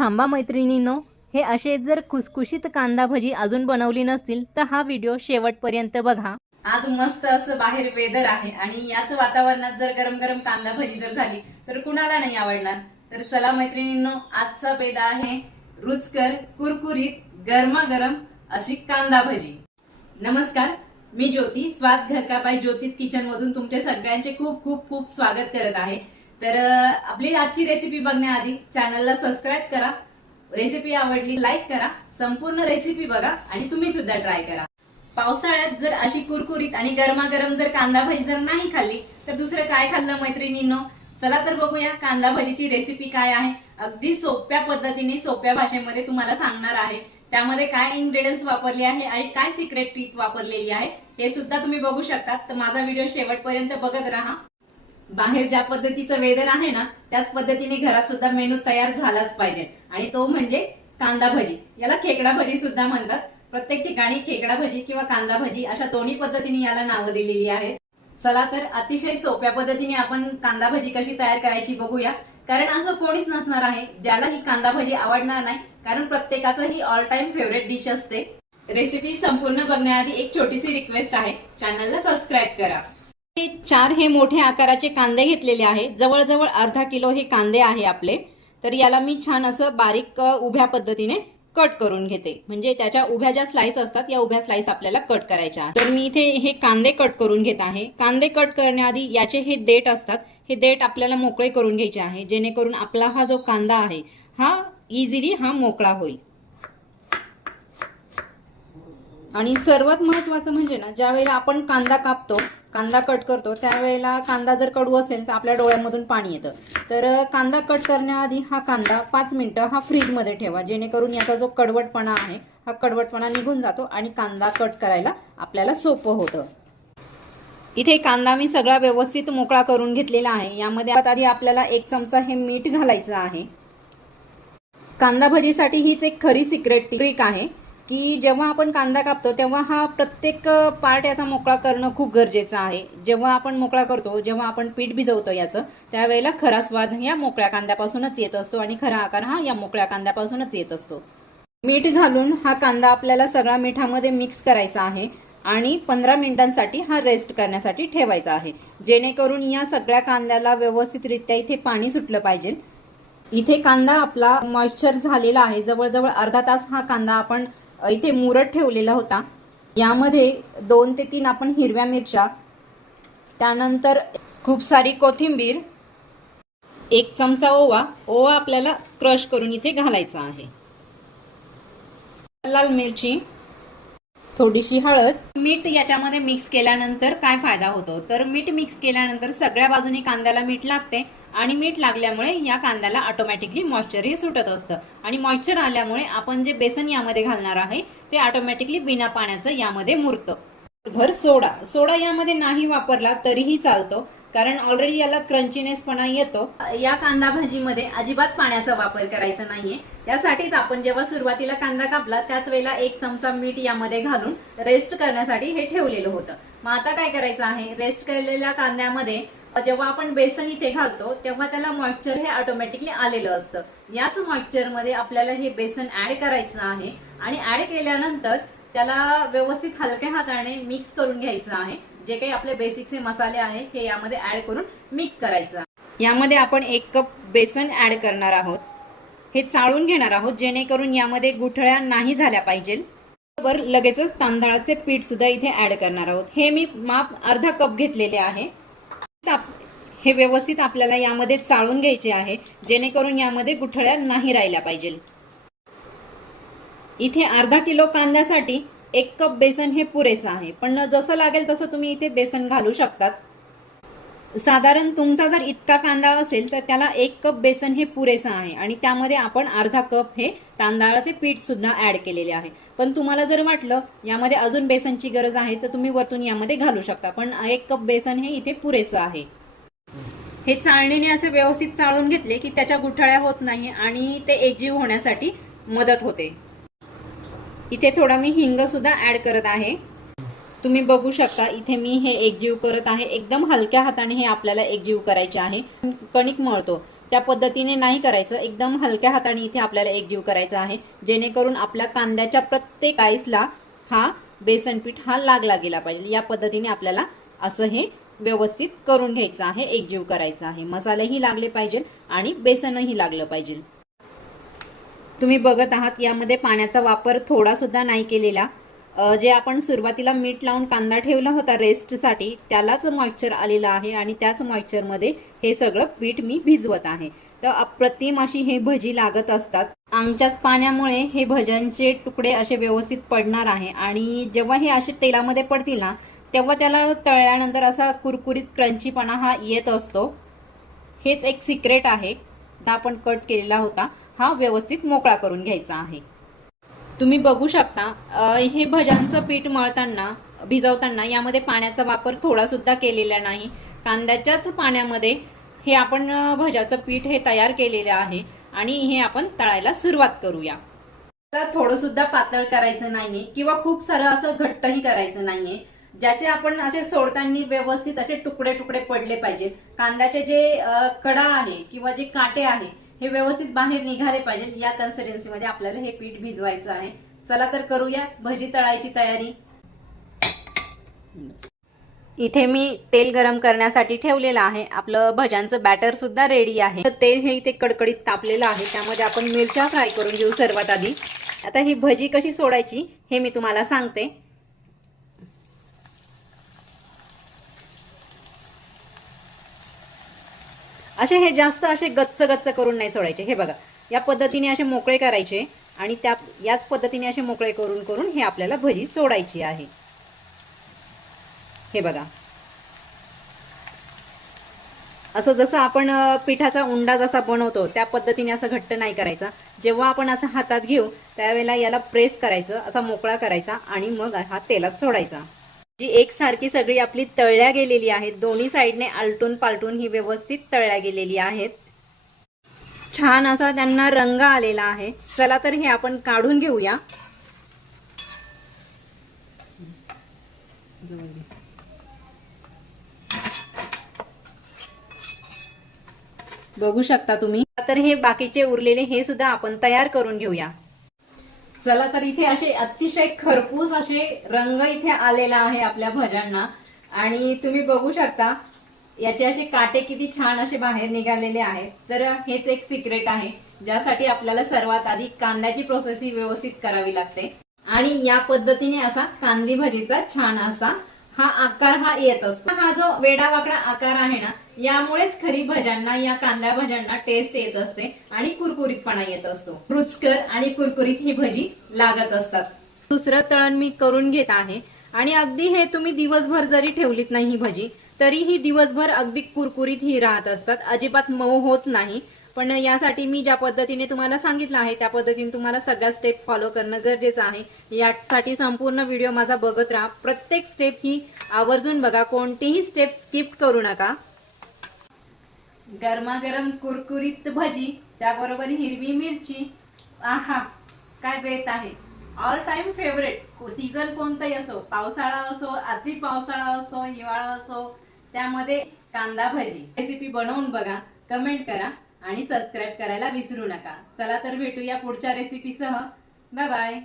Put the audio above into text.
थांबा मैत्रिणींनो, हे असे जर खुसखुशीत कांदा भजी अजून बनवली नसतील तर हा व्हिडिओ शेवटपर्यंत बघा। आज मस्त असं बाहेर वेदर आहे आणि याच वातावरणात जर गरम गरम कांदा भजी जर झाली तर कुणाला नाही आवडणार। तर चला मैत्रिणींनो, आजचा बेत आहे रुचकर कुरकुरीत गरमागरम अशी कांदा भजी। नमस्कार, मी ज्योती, स्वाद घर का बाय ज्योतिष किचन मधून तुमचे सगळ्यांचे खूप खूप खूप स्वागत करत आहे। तर आपली आजची रेसिपी बघण्याआधी चॅनलला सबस्क्राइब करा, रेसिपी आवडली लाईक करा, संपूर्ण रेसिपी बघा आणि तुम्ही सुद्धा ट्राय करा। पावसाळ्यात जर अशी कुरकुरीत आणि गरमागरम जर कांदा भजी जर नाही खाल्ली तर दुसरं काय खाल्लं मैत्रिणींनो? चला तर बघूया कांदा भजीची रेसिपी काय आहे। अगदी सोप्या पद्धतीने सोप्या भाषेमध्ये तुम्हाला सांगणार आहे। त्यामध्ये काय इन्ग्रेडियंट्स वापरले आहे आणि काय सिक्रेट टिप वापरलेली आहे हे सुद्धा तुम्ही बघू शकता। तर माझा व्हिडिओ शेवटपर्यंत बघत राहा। बाहेर ज्या पद्धतीचं वेदर आहे ना, त्याच पद्धतीने घरात सुद्धा मेनू तयार झालाच पाहिजे आणि तो म्हणजे कांदा भजी। याला खेकडा भजी सुद्धा म्हणतात। प्रत्येक ठिकाणी खेकडा भजी किंवा कांदा भजी अशा दोन्ही पद्धतीने याला नावं दिलेली आहेत। चला तर अतिशय सोप्या पद्धतीने आपण कांदा भजी कशी तयार करायची बघूया। कारण असं कोणीच नसणार आहे ज्याला ही कांदा भजी आवडणार नाही, कारण प्रत्येकाचं ही ऑल टाइम फेवरेट डिश असते। रेसिपी संपूर्ण बघण्याआधी एक छोटीशी रिक्वेस्ट आहे, चॅनलला सबस्क्राइब करा। 4 हे मोठे आकाराचे कांदे घेतलेले आहे, जवळजवळ अर्धा किलो हे कांदे आहे आपले। तर याला मी छान असं बारीक उभ्या पद्धतीने कट करून घेते, म्हणजे त्याच्या उभ्या ज्या स्लाइस असतात या उभ्या स्लाइस आपल्याला कट करायच्या आहेत। तर मी इथे हे कांदे कट करून घेत आहे। कांदे कट करण्याआधी याचे हे देठ असतात, हे देठ आपल्याला मोकळे करून घ्यायचे आहे, जेणेकरून आपला हा जो कांदा आहे हा इझिली मोकळा होईल। आणि सर्वात महत्त्वाचं म्हणजे ना, ज्या वेळेला आपण कांदा कापतो, कांदा कट करतो, त्यावेळेला कांदा जर कडू असेल तर आपल्या डोळ्यामधून पाणी येतं। तर कांदा कट करण्याआधी हा कांदा 5 मिनिटं हा फ्रीज मध्ये ठेवा, जेणेकरून याचा जो कडवटपणा आहे हा कडवटपणा निघून जातो आणि कांदा कट करायला आपल्याला सोपं होतं। इथे कांदा मी सगळा व्यवस्थित मोकळा करून घेतलेला आहे। यामध्ये आधी आपल्याला 1 चमचा हे मीठ घालायचं आहे। कांदा भजीसाठी हीच एक खरी सिक्रेट ट्रिक आहे की जेव्हा आपण कांदा कापतो तेव्हा हा प्रत्येक पार्ट याचा मोकळा करणं खूप गरजेचं आहे। जेव्हा आपण मोकळा करतो, जेव्हा आपण पीठ भिजवतो याचं, त्यावेळेला खरा स्वाद या मोकळ्या कांद्यापासूनच येत असतो आणि खरा आकार हा या मोकळ्या कांद्यापासूनच येत असतो। मीठ घालून हा कांदा आपल्याला सगळा मिठामध्ये मिक्स करायचा आहे आणि 15 मिनिटांसाठी हा रेस्ट करण्यासाठी ठेवायचा आहे, जेणेकरून या सगळ्या कांद्याला व्यवस्थितरित्या इथे पाणी सुटलं पाहिजे। इथे कांदा आपला मॉइश्चर झालेला आहे, जवळजवळ अर्धा तास हा कांदा आपण इथे मुरत ठेवलेला होता। यामध्ये 2 ते 3 आपण हिरव्या मिरच्या, त्यानंतर खूप सारी कोथिंबीर, 1 चमचा ओवा आपल्याला क्रश करून इथे घालायचा आहे, लाल मिरची, थोडीशी हळद, मीठ याच्यामध्ये मिक्स केल्यानंतर काय फायदा होतो, तर मीठ मिक्स केल्यानंतर सगळ्या बाजूनी कांद्याला मीठ लागते आणि मीठ लागल्यामुळे या कांद्याला ऑटोमॅटिकली मॉइश्चर हे सुटत असतं आणि मॉइश्चर आल्यामुळे आपण जे बेसन यामध्ये घालणार आहे ते ऑटोमॅटिकली बिना पाण्याचं यामध्ये मुरतं। भर सोडा यामध्ये नाही वापरला तरीही चालतो, कारण ऑलरेडी याला क्रंचीनेसपणा येतो। या कांदा भाजीमध्ये अजिबात पाण्याचा वापर करायचा नाहीये। त्यासाठीच आपण जेव्हा सुरुवातीला कांदा कापला त्याच वेळेला 1 चमचा मीठ यामध्ये घालून रेस्ट करण्यासाठी हे ठेवलेलं होतं। मग आता काय करायचं आहे, रेस्ट केलेल्या कांद्यामध्ये जेव्हा आपण बेसन इथे घालतो तेव्हा त्याला मॉइश्चर हे ऑटोमॅटिकली आलेलं असतं। याच मॉइश्चर मध्ये आपल्याला हे बेसन ऍड करायचं आहे आणि ऍड केल्यानंतर त्याला व्यवस्थित हलक्या हाताने मिक्स करून घ्यायचं आहे। जे काही आपले बेसिकचे मसाले आहे हे यामध्ये ऍड करून मिक्स करायचं। यामध्ये आपण 1 कप बेसन ऍड करणार आहोत, हे चाळून घेणार आहोत, जेणेकरून यामध्ये गुठळ्या नाही झाल्या पाहिजे। बरोबर लगेचच तांदळाचे पीठ सुद्धा इथे ऍड करणार आहोत। हे मी माप अर्धा कप घेतलेले आहे। हे व्यवस्थित आपल्याला यामध्ये चाळून घ्यायचे आहे, जेणेकरून यामध्ये गुठळ्या नाही राहिल्या पाहिजे। इथे अर्धा किलो कांद्यासाठी 1 कप बेसन हे पुरेसं आहे, पण जसं लागेल तसं तुम्ही इथे बेसन घालू शकतात। साधारण तुमचा जर इतका कांदा असेल तर त्याला 1 कप बेसन हे पुरेसं आहे आणि त्यामध्ये आपण अर्धा कप हे तांदळाचे पीठ सुद्धा ऍड केलेले आहे। पण तुम्हाला जर वाटलं यामध्ये अजून बेसनची गरज आहे तर तुम्ही वरतून यामध्ये घालू शकता, पण 1 कप बेसन हे इथे पुरेसं आहे। हे चाळणीने असे व्यवस्थित चाळून घेतले की त्याच्या गुठळ्या होत नाही आणि ते एकजीव होण्यासाठी मदत होते। इथे थोडा मी हिंग सुद्धा ऍड करत आहे। तुम्ही बघू शकता इथे मी हे एकजीव करत आहे। एकदम हलक्या हाताने हे आपल्याला एकजीव करायचे आहे। कणिक मळतो त्या पद्धतीने नाही करायचं, एकदम हलक्या हाताने इथे आपल्याला एकजीव करायचा आहे, जेणेकरून आपल्या कांद्याच्या प्रत्येक स्लाइसला हा बेसन पीठ हा लागला गेला पाहिजे। या पद्धतीने आपल्याला असं हे व्यवस्थित करून घ्यायचं आहे, एकजीव करायचं आहे। मसालेही लागले पाहिजे आणि बेसनही लागलं पाहिजे। तुम्ही बघत आहात यामध्ये पाण्याचा वापर थोडा सुद्धा नाही केलेला। जे आपण सुरुवातीला मीठ लावून कांदा ठेवला होता रेस्टसाठी, त्यालाच मॉइश्चर आलेला आहे आणि त्याच मॉइश्चरमध्ये हे सगळं पीठ मी भिजवत आहे। तर अप्रतिम अशी हे भजी लागत असतात। आमच्याच पाण्यामुळे हे भज्यांचे तुकडे असे व्यवस्थित पडणार आहे आणि जेव्हा हे असे तेलामध्ये पडतील ना, तेव्हा त्याला तळल्यानंतर असा कुरकुरीत क्रंचीपणा हा येत असतो। हेच एक सिक्रेट आहे। आता आपण कट केलेला होता हा व्यवस्थित मोकळा करून घ्यायचा आहे। तुम्ही बघू शकता हे भज्यांचं पीठ मळताना भिजवताना यामध्ये पाण्याचा वापर थोडा सुद्धा केलेला नाही। कांद्याच्याच पाण्यामध्ये हे आपण भज्याचं पीठ हे तयार केलेलं आहे आणि हे आपण तळायला सुरुवात करूया। तर थोडं सुद्धा पातळ करायचं नाहीये किंवा खूप सारं असं घट्टही करायचं नाहीये, ज्याचे आपण असे सोडताना व्यवस्थित असे तुकडे तुकडे पडले पाहिजे। कांद्याचे जे कडा आहे किंवा जे काटे आहे हे व्यवस्थित बाहेर निघाले पाहिजे। या कन्सिस्टन्सीमध्ये आपल्याला हे पीठ भिजवायचं आहे। चला तर करूया भजी तळायची तयारी। इथे मी तेल गरम करण्यासाठी ठेवलेलं आहे। आपलं भज्यांचं बॅटर सुद्धा रेडी आहे। तर तेल हे इथे कडकडीत तापलेलं आहे, त्यामध्ये आपण मिरच्या फ्राय करून घेऊ सर्वात आधी। आता ही भजी कशी सोडायची हे मी तुम्हाला सांगते। असे हे जास्त असे गच्च गच्च करून नाही सोडायचे। हे बघा, या पद्धतीने असे मोकळे करायचे आणि याच पद्धतीने असे मोकळे करून करून हे आपल्याला भजी सोडायची आहे। हे बघा, असं जसं आपण पिठाचा उंडा जसा बनवतो त्या पद्धतीने असं घट्ट नाही करायचा। जेव्हा आपण असं हातात घेऊ त्यावेळेला याला प्रेस करायचं, असा मोकळा करायचा आणि मग हा तेलात सोडायचा। जी एकसारखी सगळी आपली तळल्या गेलेली आहेत, दोन्ही साइडने आलटून पालटून ही व्यवस्थित तळल्या गेलेली आहेत। छान असा त्यांना रंग आलेला आहे। चला तर हे आपण काढून घेऊया। बघू शकता तुम्ही। तर हे बाकीचे उरलेले हे सुद्धा आपण तयार करून घेऊया। चला तर इथे असे अतिशय खरपूस असे रंग इथे आलेला आहे आपल्या भज्यांना आणि तुम्ही बघू शकता याचे असे काटे किती छान असे बाहेर निघालेले आहेत। तर हेच एक सिक्रेट आहे, ज्यासाठी आपल्याला सर्वात आधी कांद्याची प्रोसेस ही व्यवस्थित करावी लागते आणि या पद्धतीने असा कांदी भजीचा छान असा हा आकार हा येत असतो। हा जो वेडावाकडा आकार आहे ना, यामुळेच खरी भज्यांना या कांदा भज्यांना टेस्ट येत असते आणि कुरकुरीतपणा येत असतो। रुचकर आणि कुरकुरीत ही भजी लागत असतात। दुसरं तळण मी करून घेत आहे आणि अगदी हे तुम्ही दिवसभर जरी ठेवलीत नाही ही भजी तरीही दिवसभर अगदी कुरकुरीत ही राहत असतात, अजिबात मऊ होत नाही। पण यासाठी मी ज्या पद्धतीने तुम्हाला सांगितलं आहे त्या पद्धतीने तुम्हाला सगळ्या स्टेप फॉलो करणं गरजेचं आहे। यासाठी संपूर्ण व्हिडिओ माझा बघत राहा, प्रत्येक स्टेप ही आवर्जून बघा, कोणतीही स्टेप स्किप करू नका। गरमागरम कुरकुरीत भजी, त्याबरोबर हिरवी मिरची, आहा काय बेत आहे। ऑल टाइम फेवरेट, सीझन कोणताही असो, पावसाळा असो, अति पावसाळा असो, हिवाळा असो, त्यामध्ये कांदा भजी रेसिपी बनवून बघा, कमेंट करा आणि सबस्क्राईब करायला विसरू नका। चला तर भेटूया पुढच्या रेसिपीसह। Bye bye.